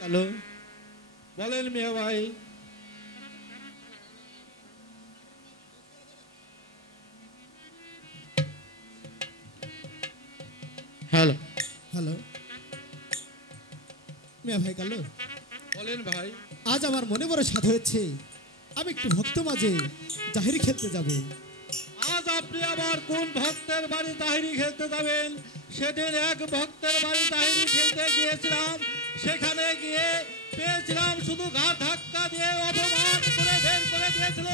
Hello, বলেন মিয়া ভাই। Hello hello, মিয়া ভাই কালো, বলেন ভাই। আজ আমার মনে বড় স্বাদ হয়েছে, আমি একটু ভক্ত মাঝে জাহিরি খেলতে যাব। আজ আপনি আবার কোন ভক্তের বাড়ি তাহিরি খেলতে যাবেন? সেদিন এক ভক্তের বাড়ি তাহিরি খেলতে গিয়েছিলাম, সেখানে গিয়ে পেয়েছিলাম শুধু ঘা ধাক্কা দিয়ে অপমান করে বের করে দিয়েছিল।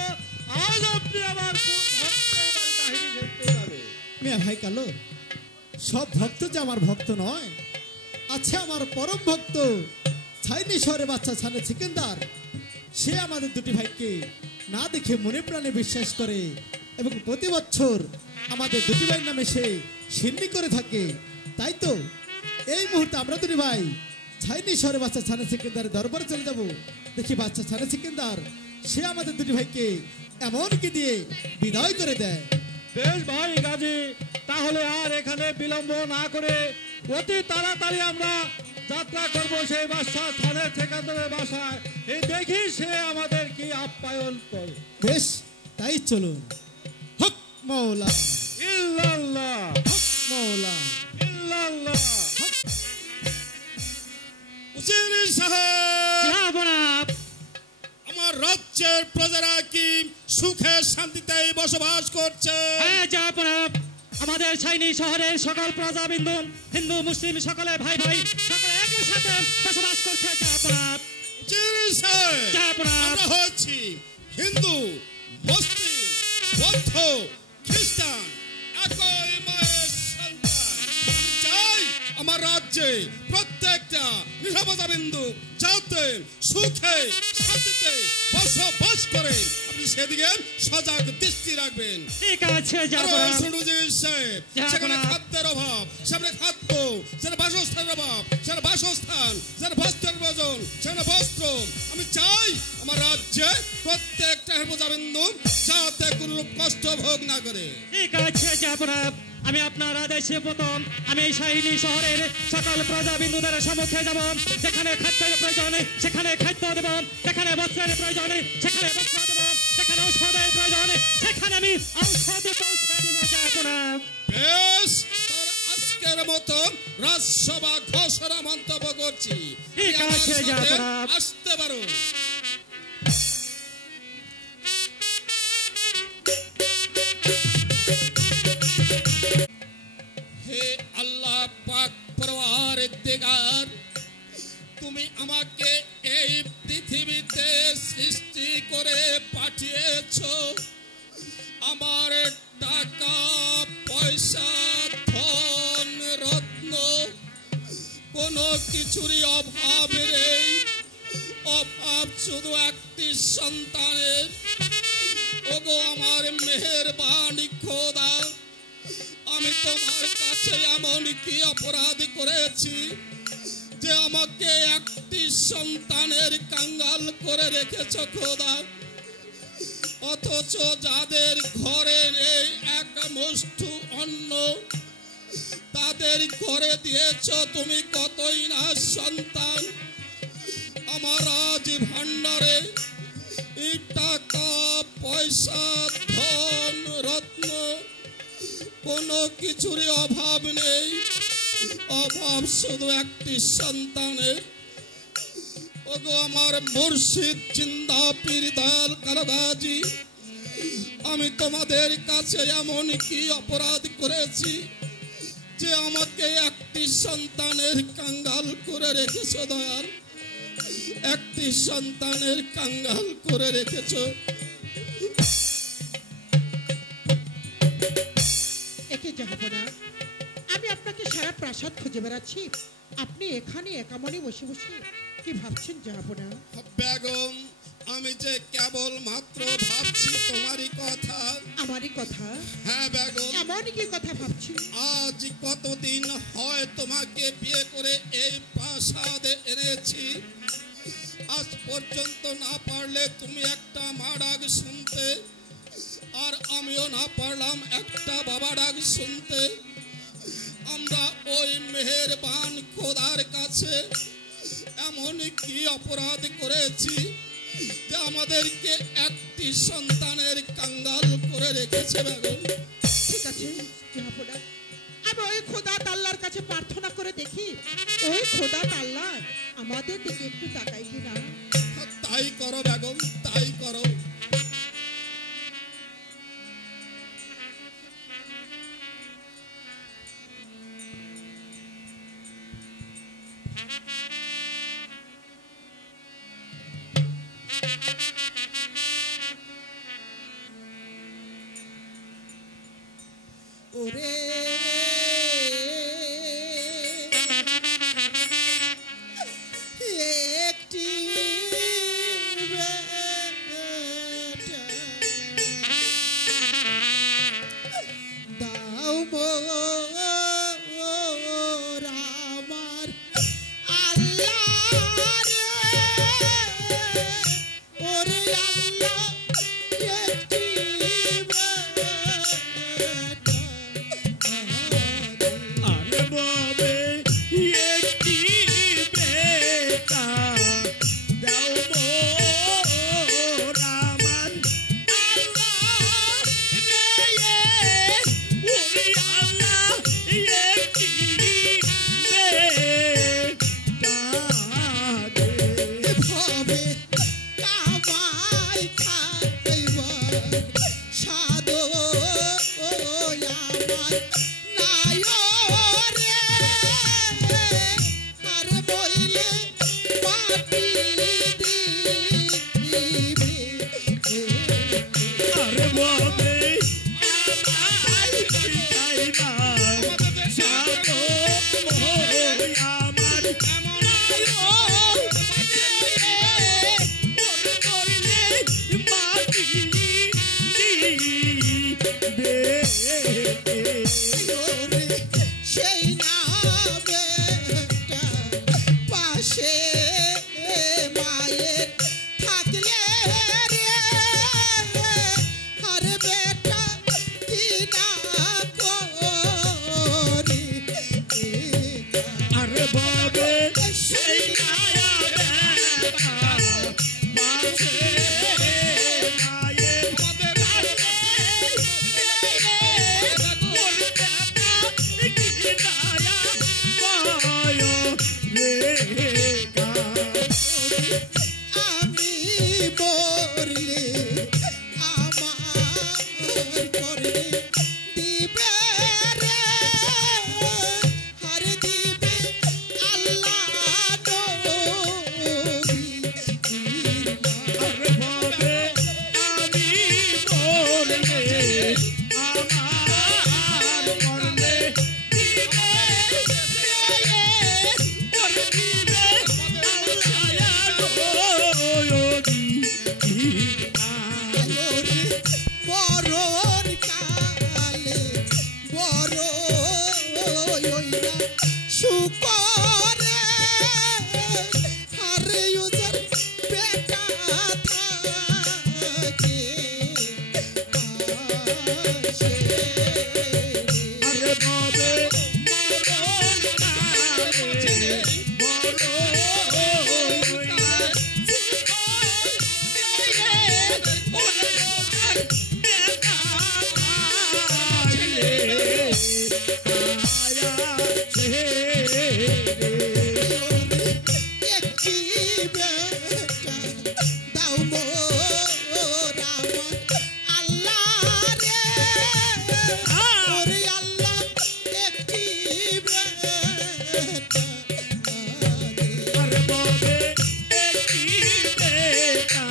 আজ আপনি আবার কোন ভক্তের বাড়ি তাহিরি খেলতে যাবেন? মিয়া ভাই কালো, সব ভক্ত যে আমার ভক্ত নয়, আছে আমার পরম ভক্ত ছাইনি শহরে বাচ্চা ছানে সিকেন্দার। সে আমাদের দুটি ভাইকে না দেখে মনে প্রাণে বিশ্বাস করে এবং প্রতি বছর আমাদের দুটি ভাইয়ের নামে সে সিন্নি করে থাকে। তাই তো এই মুহূর্তে আমরা দুটি ভাই ছাইনি শহরে বাচ্চা ছানে সিকেন্দারের দরবারে চলে যাব। দেখি বাচ্চা ছানে সিকেন্দার সে আমাদের দুটি ভাইকে এমন কি দিয়ে বিদায় করে দেয়। বেশ ভাই গাজী, তাহলে আর এখানে বিলম্ব না করে অতি তাড়াতাড়ি আমরা যাত্রা করব সেই বাদশা ছানের সেকেন্দারের বাসায়। এই দেখি সে আমাদের কি আপ্যায়ন করে। বেশ, তাই চলুন। হক মৌলা ইল্লাল্লাহ, হক মৌলা ইল্লাল্লাহ। উজির সাহেব, আমার রাজ্যের প্রজারা কি সুখে শান্তিতে বসবাস করছে? হ্যাঁ জাহাপনাব, আমাদের ছাইনি শহরের সকল প্রজাবিন্দু, হিন্দু মুসলিম সকলে ভাই ভাই সকলে একই সাথে বসবাস করছে জাহাপনাব। উজির সাহেব, জাহাপনাব, আমরা হচ্ছি হিন্দু, মুসলিম, বৌদ্ধ, খ্রিস্টান, একই মায়ের সন্তান। আমি চাই আমার রাজ্যে প্রত্যেকটা নিরাপত্তাবিন্দু যাতে সুখে শান্তিতে বসবাস করে। আপনি সেদিকে সজাগ দৃষ্টি রাখবেন। ঠিক আছে জাহাপনাব। সেখানে খাদ্যের অভাব, সেখানে খাদ্য, সেখানে বাসস্থানের অভাব, সেখানে বাসস্থান, সেখানে বস্ত্রের প্রয়োজন, সেখানে বস্ত্র। আমি চাই আমার রাজ্যে প্রত্যেকটা প্রজাবিন্দু যাতে কোনো কষ্ট ভোগ না করে। ঠিক আছে জাহাপনাব, আমি আপনার আদেশে প্রথম আমি ছাইনি শহরের সকল প্রজাবিন্দুদের সম্মুখে যাব। যেখানে খাদ্যের প্রয়োজন সেখানে খাদ্য দেব, যেখানে বস্ত্রের প্রয়োজন সেখানে বস্ত্র দেব, যেখানে ঔষধের প্রয়োজন সেখানে আমি ঔষধ পৌঁছে দেব জাহাপনাব। বেশ, আজকের মতো রাজসভা ঘোষণা মন্তব্য করছি। ঠিক আছে জাহাপনাব। আসতে পারো। হে আল্লাহ পাক পরওয়ারের দিগার, তুমি আমাকে এই পৃথিবীতে সৃষ্টি করে পাঠিয়েছো। আমার টাকা পয়সা ধন রত্ন কোনো কিছুরই অভাব নেই। অভাব শুধু একটি সন্তানের। ওগো আমার মেহেরবানি খোদা, আমি তোমার কাছে এমন কি অপরাধ করেছি যে আমাকে একটি সন্তানের কাঙ্গাল করে রেখেছ খোদা? অথচ যাদের ঘরে নেই এক মুষ্টি অন্ন, তাদের ঘরে দিয়েছ তুমি কতই না সন্তান। আমার আজ ভান্ডারে টাকা পয়সা ধন রত্ন কোনো কিছুরই অভাব নেই। অভাব শুধু একটি সন্তানের। ওগো আমার মুর্শিদ জিন্দা পীর দয়াল কারগাজি, আমি তোমাদের কাছে এমন কি অপরাধ করেছি যে আমাকে একটি সন্তানের কাঙ্গাল করে রেখেছ দয়াল? একটি সন্তানের কাঙ্গাল করে রেখেছ। একে জাহাপনা, আমি আপনাকে সারা প্রাসাদ খুঁজে বেড়াচ্ছি, আপনি এখানে একামনে বসে বসে কি ভাবছেন জাহাপনা? বেগম, আমি যে কেবল মাত্র ভাবছি তোমারই কথা। আমারই কথা? হ্যাঁ বেগম। এমন কি কথা ভাবছি? আজ কতদিন হয় তোমাকে বিয়ে করে এই প্রাসাদে এনেছি। পর্যন্ত না পারলে তুমি একটা মা ডাক শুনতে, আর আমিও না পারলাম একটা বাবা ডাক শুনতে। আমরা ওই মেহেরবান খোদার কাছে এমন কি অপরাধ করেছি যে আমাদেরকে একটি সন্তানের কাঙ্গাল করে রেখেছে বেগম? ঠিক আছে জাহাপনা, আমি ওই খোদা তাল্লার কাছে প্রার্থনা করে দেখি ওই খোদা তাল্লা আমাদের দিকে একটু তাকাই কিনা। তাই করো বেগম, তাই করো। ওরে একটি বেটা দাও মোর আমার আল্লাহ রে, ওরে আল্লাহ একটি আরে বাবে একটি বেটা দাও মোর আমার আল্লাহ রে, ওরে আল্লাহ একটি বেটা দে। ভাবে কামাই খাইবার সাধো আমার নাই রে, আর বইলে মাটি দিবে। আরে বাবে আমার পিতাইবার সাধো আমার মাটি দিবে। ওরে সেই না বেটা পাশে মায়ের থাকলে রে, আর বেটা কি না করি। আরে বাবে সেই মায়া বেটা পাশে মায়ের আমি বললে আমার করে দিবে রে, আর দিবে আল্লাহ নবী। আরে বাবে আমি বললে আমার মরলে দিবে ওরে দিবে মরণ কালে বড় শুকরে, আর ইউজার বেটা থাকে পাশে। আরে বাবে মরণ কালে বড় একটি বেটা দাও মোর আমার আল্লাহ রে, ওরে আল্লাহ একটি বেটা দে। আরে বাবে একটি বেটা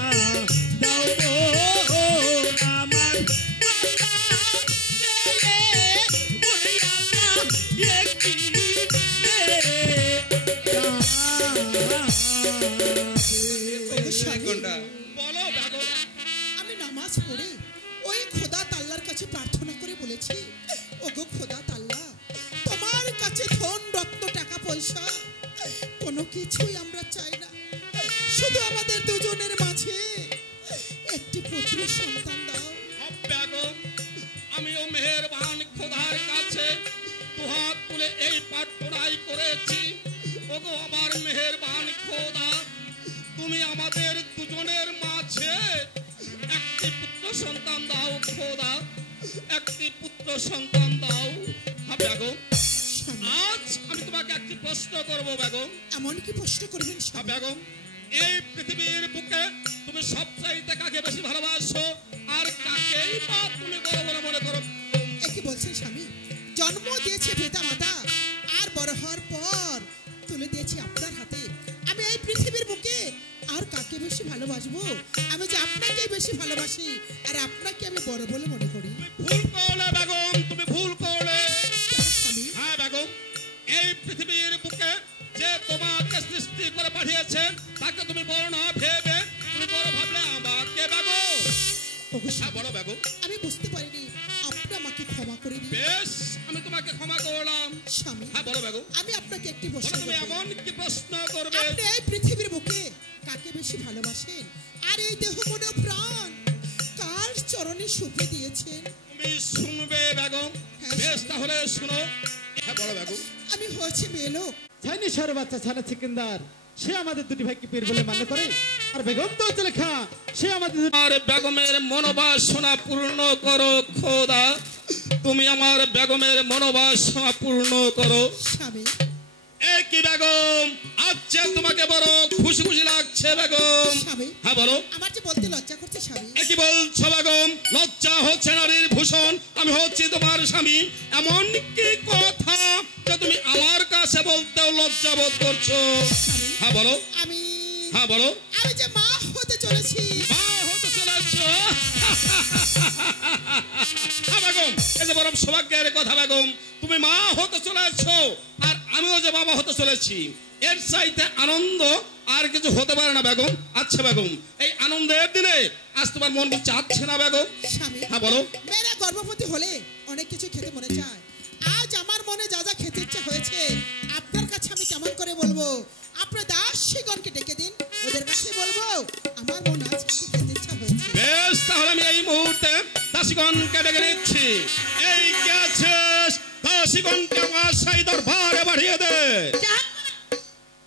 দাও মোর আমার আল্লাহ রে, ওরে আল্লাহ একটি বেটা কোনটা? বলো বেগম। আমি নামাজ পড়ে ওই খোদা তাল্লার কাছে প্রার্থনা করে বলেছি, ওগো খোদা তাল্লা, তোমার কাছে ধন রত্ন টাকা পয়সা কোনো কিছুই আমরা চাই না, শুধু আমাদের দুজনের মাঝে একটি পুত্র সন্তান দাও। বেগম, আমিও মেহেরবান খোদার কাছে দুহাত তুলে এই প্রার্থনাই করেছি, ওগো আমার মেহেরবান খোদা, তুমি আমাদের দুজনের মাঝে একটি পুত্র সন্তান দাও খোদা, একটি পুত্র সন্তান দাও। হ্যাঁ বেগম, আজ আমি তোমাকে একটি প্রশ্ন করব বেগম। এমন কি প্রশ্ন করবেন হ্যাঁ স্বামী? বেগম, এই পৃথিবীর বুকে তুমি সবচাইতে কাকে বেশি ভালোবাসো আর কাকেই বা তুমি বড় বড় মনে করো? কি বলছেন স্বামী? জন্ম দিয়েছে পিতা মাতা, আর বড় হওয়ার পর তুলে দিয়েছি আপনার হাতে। আমি এই পৃথিবীর বুকে আর কাকে বেশি ভালোবাসবো? আমি যে আপনাকেই বেশি ভালোবাসি, আর আপনাকে আমি বড় বলে মনে করি। ভুল করলে বেগম, তুমি ভুল করলে। স্বামী, হ্যাঁ বেগম, এই পৃথিবীর বুকে যে তোমাকে সৃষ্টি করে পাঠিয়েছে তাকে তুমি বড় না ভেবে তুমি বড় ভাবলে আমাকে বেগম। ওগো হ্যাঁ স্বামী, বলো বেগম। আমি বুঝতে পারিনি, আপনি আমাকে ক্ষমা করে দিন। বেশ, আমি তোমাকে ক্ষমা করলাম। স্বামী, হ্যাঁ বলো বেগম, আমি আপনাকে একটি বলো প্রশ্ন তুমি করব। এমন কি প্রশ্ন করবে? আপনি এই পৃথিবীর বুকে কাকে বেশি ভালোবাসেন, আর এই দেহ মন ও প্রাণ কার চরণে সুপে দিয়েছেন? তুমি শুনবে বেগম। হ্যাঁ, বেশ তাহলে শুনো। হ্যাঁ বলো বেগম। আমি হয়েছে মেয়ে লোক, ছাইনি শহরের বাচ্চা ছানা সিকান্দার সে আমাদের দুটি ভাইকে পীর বলে মান্য করে, আর বেগম তো লেখা সে আমাদের আমার বেগমের মনোবাসনা পূর্ণ করো খোদা, তুমি আমার বেগমের মনোবাসনা পূর্ণ করো। স্বামী। কি বেগম, আজ তোমাকে বড় খুশি খুশি লাগছে বেগম? স্বামী, হ্যাঁ বলো। আমার যে বলতে লজ্জা করছে স্বামী। কি বলছো বেগম? লজ্জা হচ্ছে নারীর ভূষণ, আমি হচ্ছি তোমার স্বামী, এমন কি কথা যে তুমি আমার কাছে বলতেও লজ্জা বোধ করছো? হ্যাঁ বলো। আমি হ্যাঁ বলো। আমি যে মা হতে চলেছি। মা হতে চলেছো? হ্যাঁ বেগম, এই যে বড় সৌভাগ্যের কথা বেগম, তুমি মা হতে চলেছো আর আমিও যে বাবা হতে চলেছি, এর চাইতে আনন্দ আর কিছু হতে পারে না বেগম। আচ্ছা বেগম, এই আনন্দের দিনে আজ তোমার মন চাচ্ছে না বেগম? স্বামী, হ্যাঁ বলো। মেয়েরা গর্ভবতী হলে অনেক কিছু খেতে মনে চায়। আজ আমার মনে যা যা খেতে ইচ্ছা হয়েছে আপনার কাছে আমি কেমন করে বলবো? আপনার দাসীগণকে ডেকে দিন, ওদের কাছে বলবো আমার মন আজ কি খেতে ইচ্ছা হয়েছে। বেশ তাহলে আমি এই মুহূর্তে দাসীগণকে ডেকে নিচ্ছি। এই কে আছিস? দাসীগণকে আমার সেই দরবারে বাড়িয়ে দে।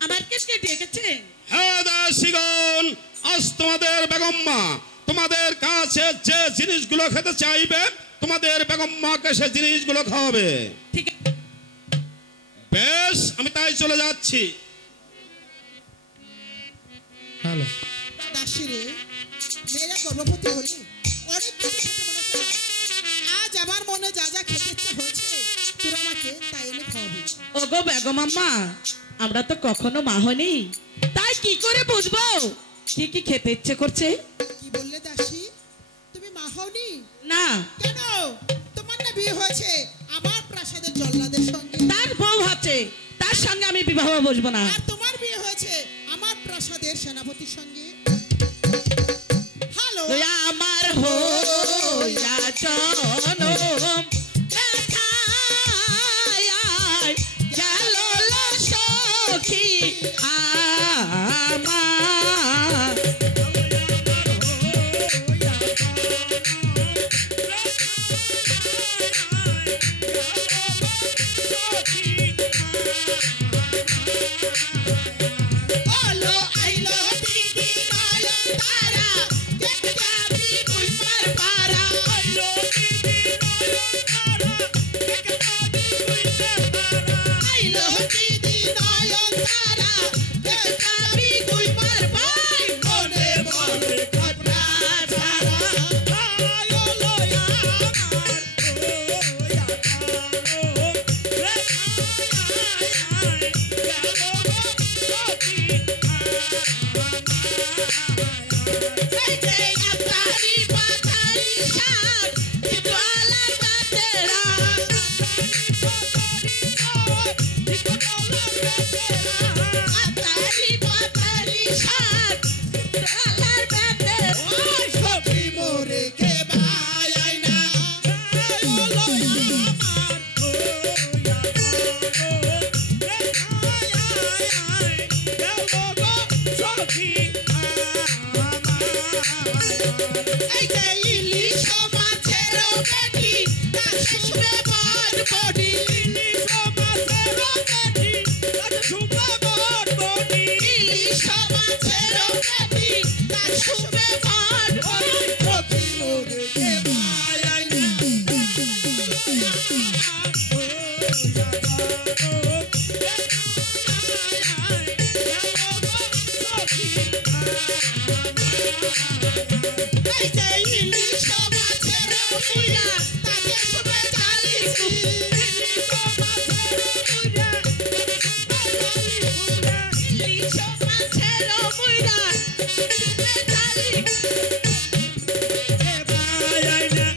আমার কে ডেকেছে? হ্যাঁ দাসীগণ, আজ তোমাদের বেগম মা তোমাদের কাছে যে জিনিসগুলো খেতে চাইবে তোমাদের বেগম মাকে সে জিনিসগুলো খাওয়াবে। ঠিক আছে। বেশ, আমি তাই চলে যাচ্ছি। হ্যালো দাসীরে, মেয়েরা গর্ভবতী হলে অনেক কিছু খেতে মনে চায়। আজ আমার মনে যা যা খেতে ইচ্ছা হয়েছে তোরা আমাকে তাই এনে খাওয়াবি। ওগো বেগম আম্মা, আমরা তো কখনো মা হইনি, তাই কি করে বুঝবো কি কি খেতে ইচ্ছে করছে? কি বললে দাসী? তুমি মা হওনি? না। কেন? তোমার না বিয়ে হয়েছে আমার প্রাসাদের জল্লাদের সঙ্গে, তার বউ আছে, তার সঙ্গে আমি বিবাহ বসবো না। আর তোমার বিয়ে হয়েছে আমার প্রাসাদের সেনাপতির সঙ্গে। হ্যালো, আমার হইয়া জনম ব্যথায় গেল সখী আমার। হ্যালো, আইলো দিদি নয়ন তারা, দেখতে যাবি বুঝবার পারা। আইলো দিদি নয়ন তারা, দেখতে যাবি বুঝবার পারা। আইলো দিদি নয়ন তারা, দেখতে যাবি বুঝবার পাই। মনে মনে খতরা ছাড়া, আইলো লয়া আমার ওয়া কালো, এই যে আতারি পাতারি শাক, দিতওয়ালার বাতেরা। আতারি পাতারি শাক, দিতওয়ালার বাতেরা। ওই সখী মোরে খেবাই আইনা, আইলো লয়া আমার ওয়া কালো, আয় আয় আয় গেল গো সখী। এই যে ইলিশ মাছের মুড়া তাতে শুনে চালিছি ইলিশ মাছের মুড়া ইলিশ মাছের মুড়া শুনে চালিছি এ ভাই আইনা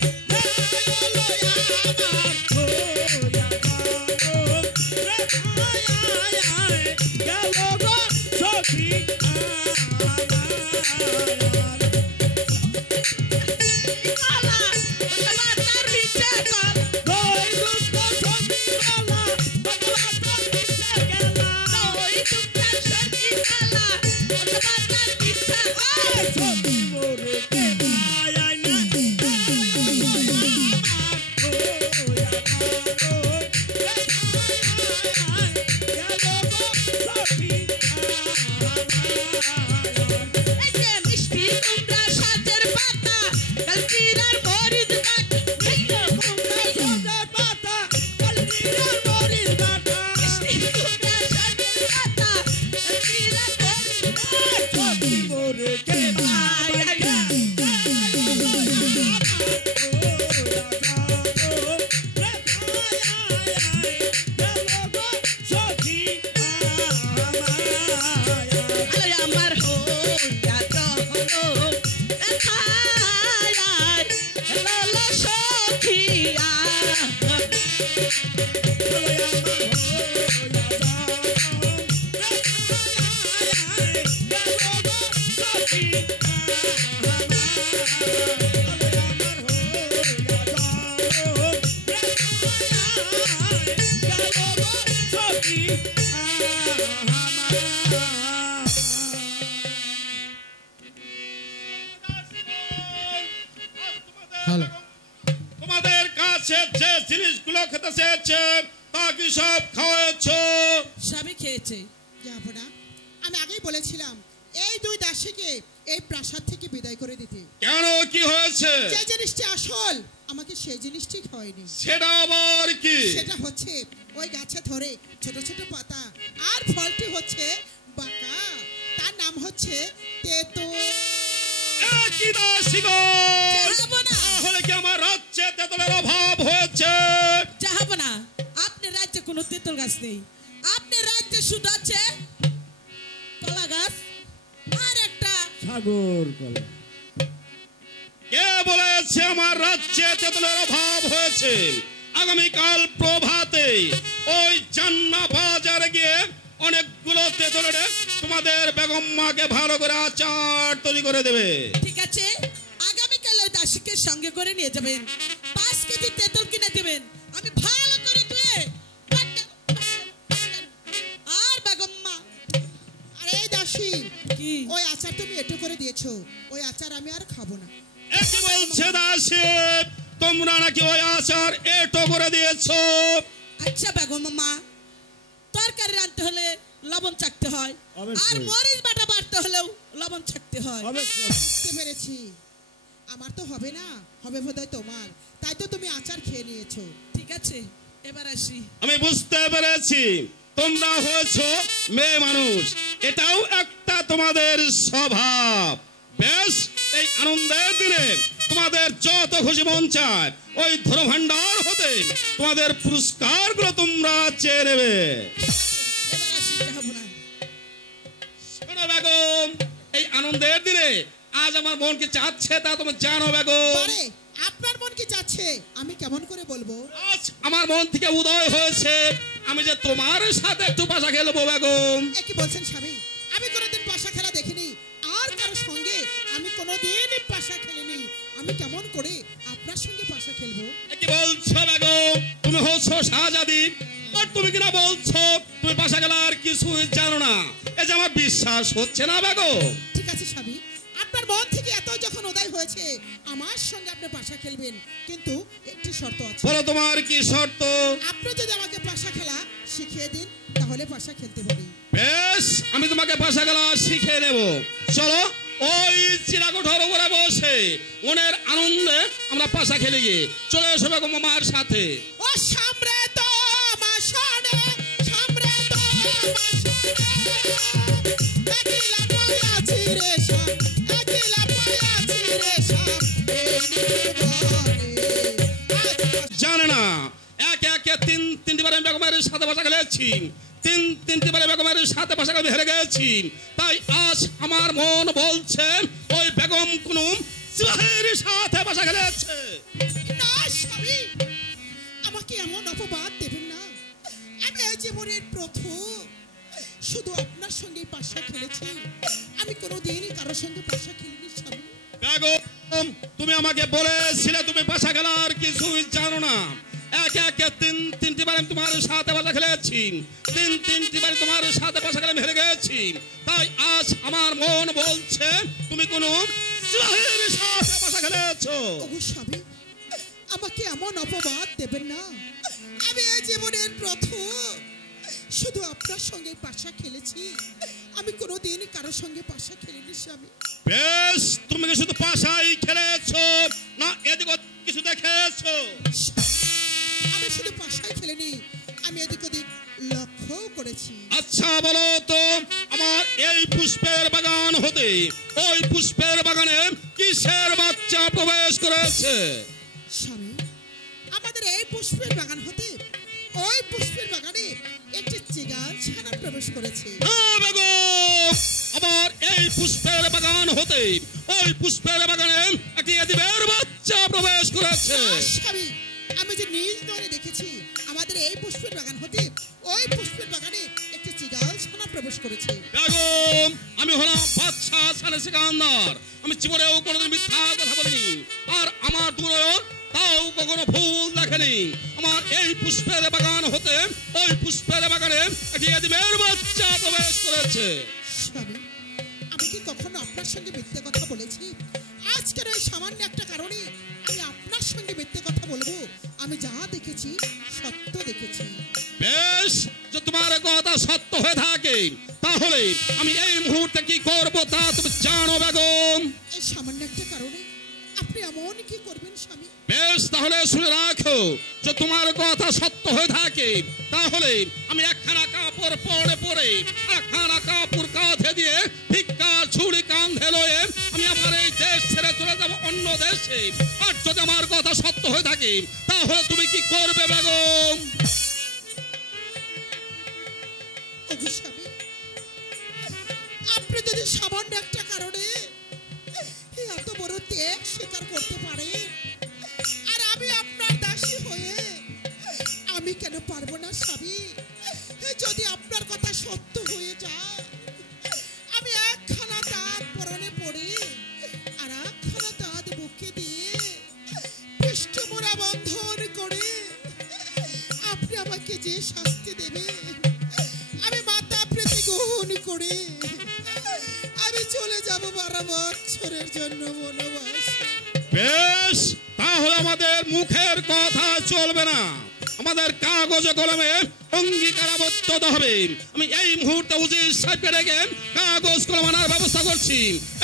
তোমাদের কাছে যে জিনিসগুলো খেতে চেয়েছে তা কি সব খাওয়াচ্ছো? সবই খেয়েছে। যাবো না, আমি আগেই বলেছিলাম এই দুই দাসীকে এই প্রাসাদ থেকে বিদায় করে দিতে। কেন, কি হয়েছে? যে জিনিসটি আসল আমাকে সেই জিনিসটি খাওয়ায়নি। সেটা আবার কি? সেটা হচ্ছে ওই গাছে ধরে ছোট ছোট পাতা, আর ফলটি হচ্ছে বাঁকা, তার নাম হচ্ছে তেঁতুল। কি দাসীগণ, যাবো না, তাহলে কি আমার রাজ্যে তেঁতুলের অভাব হয়েছে? যাবো না। আপনার রাজ্যে কোনো তেঁতুল গাছ নেই। আপনার রাজ্যে শুধু আছে কলা গাছ আর একটা সাগর কলা। কে বলেছে আমার রাজ্যে তেঁতুলের অভাব হয়েছে? আগামীকাল প্রভাতে ওই জান্না বাজারে গিয়ে অনেকগুলো তেঁতুল এনে তোমাদের বেগম মাকে ভালো করে আচার তৈরি করে দেবে। ঠিক আছে, আগামীকাল ওই দাসীকে সঙ্গে করে নিয়ে যাবেন, 5 কেজি তেঁতুল কিনে দেবেন। আমি ভালো করে ধুয়ে আর বেগম মা। আর এই দাসী, কি ওই আচার তুমি এটো করে দিয়েছো, ওই আচার আমি আর খাবো না। কি বলছে দাসী, তোমরা নাকি ওই আচার এটো করে দিয়েছো? আচ্ছা বেগম মা, তরকারি রাঁধতে হলে লবণ চাকতে হয়, আর মরিচ বাটা বাটতে হলেও লবণ চাকতে হয়। বুঝতে পেরেছি, আমার তো হবে না, হবে বোধহয় তোমার, তাই তো তুমি আচার খেয়ে নিয়েছো। ঠিক আছে, এবার আসি। আমি বুঝতে পেরেছি তোমরা হয়েছো মেয়ে মানুষ, এটাও একটা তোমাদের স্বভাব। বেশ, এই আনন্দের দিনে তোমাদের যত খুশি মন চায় ওই ধনভাণ্ডার হতে তোমাদের পুরস্কারগুলো তোমরা চেয়ে নেবে। এবার আসি, যাবো না। শোনো বেগম, এই আনন্দের দিনে আজ আমার মন কি চাচ্ছে তা তুমি জানো বেগম? আরে আপনার মন কি চাচ্ছে আমি কেমন করে বলবো? আজ আমার মন থেকে উদয় হয়েছে আমি যে তোমার সাথে একটু পাশা খেলবো বেগম। এ কি বলছেন স্বামী? আমি কোনোদিন পাশা খেলা দেখিনি, আর কারো সঙ্গে আমি কোনোদিন পাশা খেলিনি, আমি কেমন করে আপনার সঙ্গে পাশা খেলবো? এ কি বলছো বেগম? তুমি হচ্ছ শাহজাদি, আর তুমি কিনা বলছো তুমি পাশা খেলার কিছুই জানো না। এই যে আমার বিশ্বাস হচ্ছে না বেগম। ঠিক আছে স্বামী, আপনার মন থেকে এত যখন উদয় হয়েছে আমার সঙ্গে আপনি পাশা খেলবেন, কিন্তু একটি শর্ত আছে। বলো তোমার কি শর্ত? আপনি যদি আমাকে পাশা খেলা শিখিয়ে দিন তাহলে পাশা খেলতে পারি। বেশ, আমি তোমাকে পাশা খেলা শিখিয়ে নেব। চলো ওই চিরাকোঠার উপরে বসে মনের আনন্দে আমরা পাশা খেলে গিয়ে চলে এসো বেগম আমার সাথে। ও সামনে তো আমার সামনে, সামনে তো আমার সামনে, দেখিলা কই আছে রে শাম একলা পায়াছি রে শাম এই নির্বাণে জানে না একে একে তিনটি বারে বেগমের সাথে বসা খেলেছি, তিনটি বারে বেগমের সাথে বসা খেলে হেরে গেছি। তাই আজ আমার মন বলছে ওই বেগম কুনুম সিপাহীর সাথে বসা খেলেছে। না স্বামী, আমাকে এমন অপবাদ দেবেন না। আমি এই জীবনের প্রথম শুধু আপনার সঙ্গে পাশা খেলেছি, আমি কোনোদিনই কারোর সঙ্গে পাশা খেলিনি স্বামী। বেগম তুমি আমাকে বলেছিলে তুমি পাশা খেলার কিছুই জানো না। একে একে তিনটি বার আমি তোমার সাথে পাশা খেলেছি, তিনটি বার তোমার সাথে পাশা খেলে হেরে গেছি। তাই আজ আমার মন বলছে তুমি কোন সিপাহীর সাথে পাশা খেলেছো। ওগো স্বামী, আমাকে এমন অপবাদ দেবেন না। আমি এই জীবনের প্রথম শুধু আপনার সঙ্গে পাশা খেলেছি, আমি কোনোদিনই কারোর সঙ্গে পাশা খেলিনি স্বামী। বেশ, তুমি কি শুধু পাশাই খেলেছো না এদিক কিছু দেখেছো? আমি শুধু পাশাই খেলিনি, আমি এদিক ওদিক লক্ষ্যও করেছি। আচ্ছা বলো তো, আমার এই পুষ্পের বাগান হতে ওই পুষ্পের বাগানে কিসের বাচ্চা প্রবেশ করেছে? স্বামী, আমাদের এই পুষ্পের বাগান হতে ওই পুষ্পের বাগানে একটি চিগাল ছানা প্রবেশ করেছে। না বেগম, আমার এই পুষ্পের বাগান হতে ওই পুষ্পের বাগানে একটি এদিবের বাচ্চা প্রবেশ করেছে। স্বামী, আমি যে নিজ নয়নে দেখেছি আমাদের এই পুষ্পের বাগান হতে ওই পুষ্পের বাগানে একটি চিগাল ছানা প্রবেশ করেছে। বেগম, আমি হলাম বাদশা সালে সিকান্দার, আমি জীবনেও কোনোদিন মিথ্যা কথা বলিনি, আর আমার দূরেও তাও কখনো ভুল দেখেনি। আমার এই পুষ্পের বাগান হতে ওই পুষ্পের বাগানে একটি এদিবের বাচ্চা প্রবেশ করেছে। স্বামী, আমি কি কখনো আপনার সঙ্গে মিথ্যে কথা বলেছি? আজকের ওই সামান্য একটা কারণে আমি আপনার সঙ্গে মিথ্যে কথা বলবো? আমি যা দেখেছি সত্য দেখেছি। বেশ, যে তোমার কথা সত্য হয়ে থাকে তাহলে আমি এই মুহূর্তে কি করব তা তুমি জানো বেগম। এই সামান্য একটা কারণে আপনি এমন কি করবেন স্বামী? বেশ, তাহলে শুনে রাখো, যে তোমার কথা সত্য হয়ে থাকে তাহলে আমি একখানা কাপড় পরে একখানা কাপড় কাঁধে দিয়ে ভিক্ষার ছুরি কাঁধে লয়ে আমি আমার এই দেশ ছেড়ে চলে যাবো অন্য দেশে। আর যদি আমার কথা সত্য হয়ে থাকে তাহলে তুমি কি করবে বেগম? ওগো স্বামী, আপনি যদি সামান্য একটা কারণে এত বড় ত্যাগ স্বীকার করতে পারেন, আর আমি আপনার দাসী হয়ে আমি কেন পারবো না স্বামী? যদি আপনার কথা সত্য হয়ে যায়, আমি একখানা তাঁত পরনে পড়ে আর একখানা তাঁত বুকে দিয়ে পৃষ্ঠমোড়া বন্ধন করে আপনি আমাকে যে শাস্তি দেবে, আমি মাথা প্রীতি গ্রহণ করে আমি চলে যাব 12 বছরের জন্য বনবাসে। বেশ, তাহলে আমাদের মুখের কথা চলবে না, আমাদের কাগজে কলমে অঙ্গীকারাবদ্ধ হবে। আমি এই মুহূর্তে উজির সাহেবকে ডেকে কাগজ কলম আনার ব্যবস্থা করছি।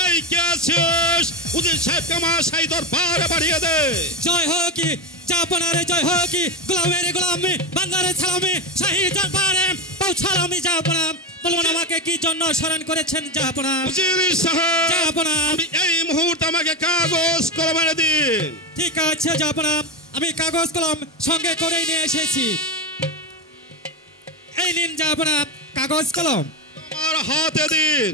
এই কে আছিস? উজির সাহেবকে আমার সাই দরবারে পাঠিয়ে দে। জয় হোক কি জাপানারে, জয় হোক কি গোলামের গোলামি, বান্দারে সালামি, শাহী দরবারে পৌঁছালামি জাপানা। বলুন আমাকে কি জন্য স্মরণ করেছেন জাপানা? উজির সাহেব, জাপানা, আমি এই মুহূর্তে আমাকে কাগজ কলম এনে দিন। ঠিক আছে জাপানা, আমি কাগজ কলম সঙ্গে করে নিয়ে এসেছি। এই নিন জাপানা কাগজ কলম, আমার হাতে দিন।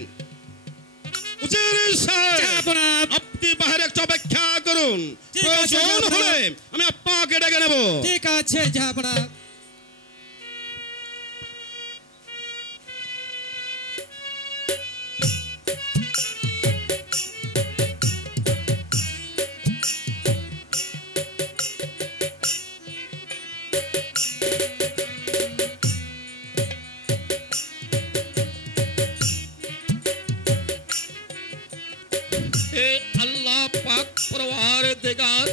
উজির সাহেব, জাপানা, আপনি বাইরে একটু অপেক্ষা করুন, ঠিক আছে, প্রয়োজন জাপানা। হলে আমি আপনাকে ডেকে নেব। ঠিক আছে জাপানা। আল্লাহ পাক পরওয়ারে দেগার,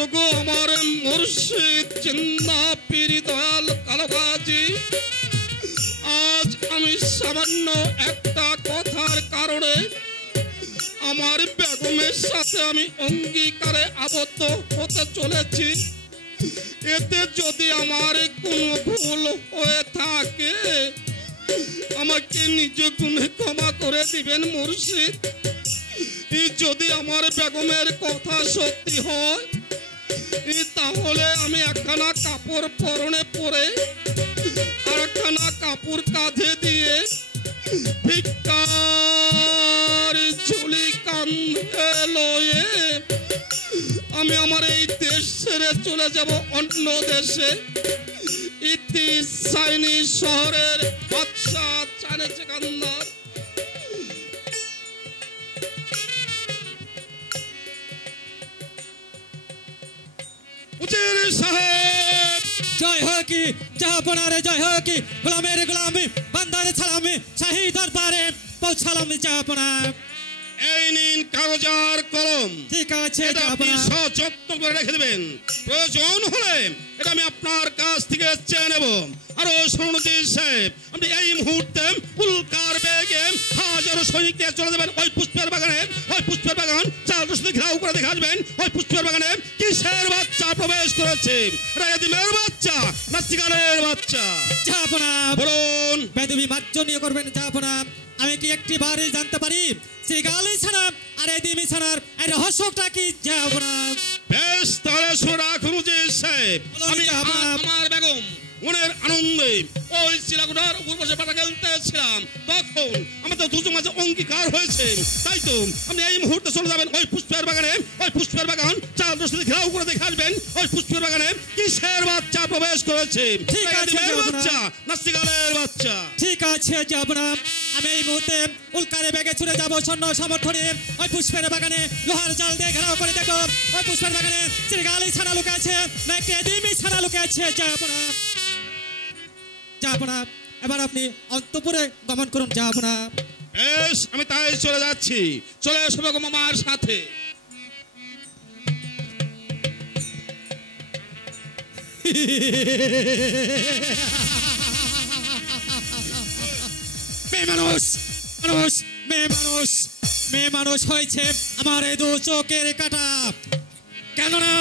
ওগো আমার মুর্শিদ জিন্দা পীর দয়াল কালগাজি, আজ আমি সামান্য একটা কথার কারণে আমার বেগমের সাথে আমি অঙ্গীকারে আবদ্ধ হতে চলেছি। এতে যদি আমার কোনো ভুল হয়ে থাকে আমাকে নিজ গুণে ক্ষমা করে দিবেন মুর্শিদ। যদি আমার বেগমের কথা সত্যি হয় তাহলে আমি একখানা কাপড় পরনে পরে আর একখানা কাপড় কাঁধে দিয়ে ভিক্ষার ঝুলি কাঁধে লয়ে আমি আমার এই দেশ ছেড়ে চলে যাব অন্য দেশে। ইতি সাইনি শহরের বাদশা চানে সেকান্দার। উজির সাহেব জয় হোক কি জাহাপনারে, জয় হোক কি গোলামের গোলামি বান্দারে সালামে শাহী দরবারে পৌঁছালাম জাহাপনা। এই নিন কাগজ আর কলম, ঠিক আছে এটা আপনি জাহাপনা। সযত্ন করে রেখে দেবেন। প্রয়োজন হলে এটা আমি আপনার কাছ থেকে চেয়ে নেব। আরো শুনুন সাহেব, আপনি এই মুহূর্তে উল্কার বেগে হাজারো সৈনিক নিয়ে চলে যাবেন ওই পুষ্পের বাগানে। ওই পুষ্পের বাগান চাল রসুন ঘেরাও করে দেখে আসবেন ওই পুষ্পের বাগানে কিসের বাচ্চা প্রবেশ করেছে। এটা এতিমের বাচ্চা না সিগারের বাচ্চা? জাহাপনা বলুন। বেদবি মার্জনীয় করবেন জাহাপনা। আমি কি একটি বারে জানতে পারি সিগালি ছাড়া আর এদিমি ছাড়ার এই রহস্যটা কি জাহাপনা? বেশ, তাহলে শুনে রাখুন উজির সাহেব, আমি আমার বেগম মনের আনন্দে ওই শিলাগুড়ার উপর বসে পাটা খেলতেছিলাম। তখন আমাদের দুজন মাঝে অঙ্গীকার হয়েছে, তাই তো আপনি এই মুহূর্তে চলে যাবেন ওই পুষ্পের বাগানে। ওই পুষ্পের বাগান চাল রসুন ঘেরাও করে দেখে আসবেন ওই পুষ্পের বাগানে কিসের বাচ্চা প্রবেশ করেছে। ঠিক আছে বাচ্চা না সিগারের বাচ্চা? ঠিক আছে জাহাপনা, আমি এই মুহূর্তে উল্কারে বেগে ছুটে যাবো সৈন্য সামর্থ্য নিয়ে ওই পুষ্পের বাগানে লোহার জাল দিয়ে ঘেরাও করে দেখো ওই পুষ্পের বাগানে সিগালি ছাড়া লুকে আছে না একটি এদিমি ছাড়া লুকে আছে। জাহাপনা জাহাপনা এবার আপনি অন্তপুরে গমন করুন জাহাপনা। বেশ, আমি তাই চলে যাচ্ছি। চলে এসো বেগম আমার সাথে। মেয়ে মানুষ মানুষ মেয়ে মানুষ মেয়ে মানুষ হয়েছে আমার এই দু চোখের কাটা। কেননা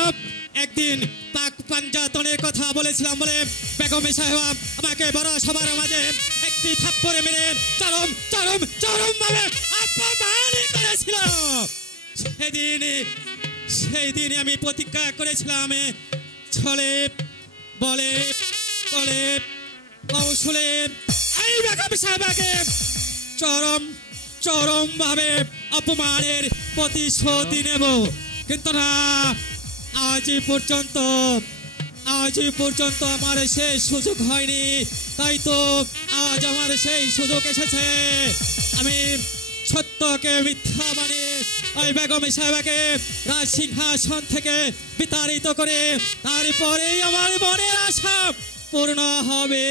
একদিন পাক পাঞ্জাতনের কথা বলেছিলাম বলে বেগম সাহেবা আমাকে বড় সবার মাঝে একটি থাপ্পড়ে মেরে চরম চরম চরম ভাবে অপমান করেছিল। সেই দিন আমি প্রতিজ্ঞা করেছিলাম ছলে বলে বলে কৌশলে এই বেগম সাহেবাকে চরম চরম ভাবে অপমানের প্রতিশোধ নেব, কিন্তু না, আজ পর্যন্ত আমার সেই সুযোগ হয়নি। তাই তো আজ আমার সেই সুযোগ এসেছে। আমি সত্যকে মিথ্যা বানিয়ে ওই বেগম সাহেবাকে রাজ সিংহাসন থেকে বিতাড়িত করে তারপরেই আমার মনের আশা পূর্ণ হবে।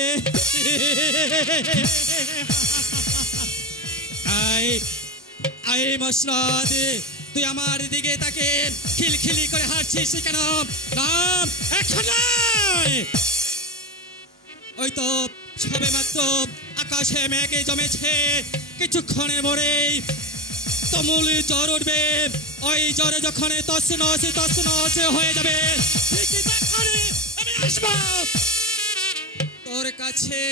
আই মসনদ, তুই আমার দিকে তাকে খিলখিলি করে হাঁটছিস কেন? নাম এখন নয়। ওই তো সবে মাত্র আকাশে মেঘে জমেছে, কিছুক্ষণের পরেই তুমুল ঝড় উঠবে। ওই ঝড়ে যখন তছনছ হয়ে যাবে ঠিক তখনই আমি আসবো তোর কাছে।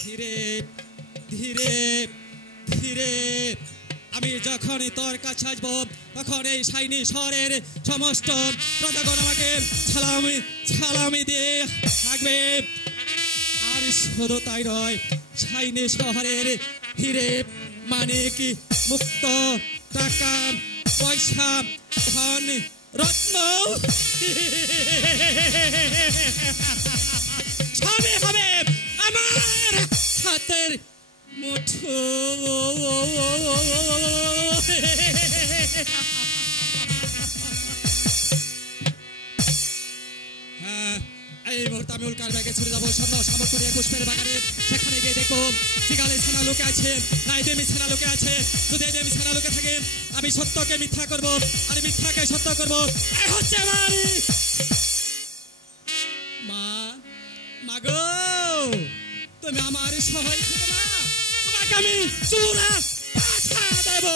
ধীরে ধীরে ধীরে আমি যখন তোর কাছে আসবো তখন এই সাইনি শহরের সমস্ত প্রজাগণ আমাকে সালামি দিয়ে থাকবে। আর শুধু তাই নয়, সাইনি শহরের হিরে মানিক মুক্ত টাকা পয়সা ধন রত্ন সবই হবে আমার হাতের মুঠো। এই মুহূর্তে আমি উল্কার ব্যাগে ছুটে যাবো স্বর্ণ সামর্থ্য নিয়ে পুষ্পের বাগানে। সেখানে গিয়ে দেখো সিগালে ছানা লোকে আছে না এদেমি ছানা লোকে আছে। যদি এদেমি ছানা লোকে থাকে আমি সত্যকে মিথ্যা করব আর মিথ্যাকে সত্য করব। এই হচ্ছে আমার মা। মাগো, তুমি আমার সহায় থেকো মা, তোমাকে আমি চূড়া পাঠা দেব।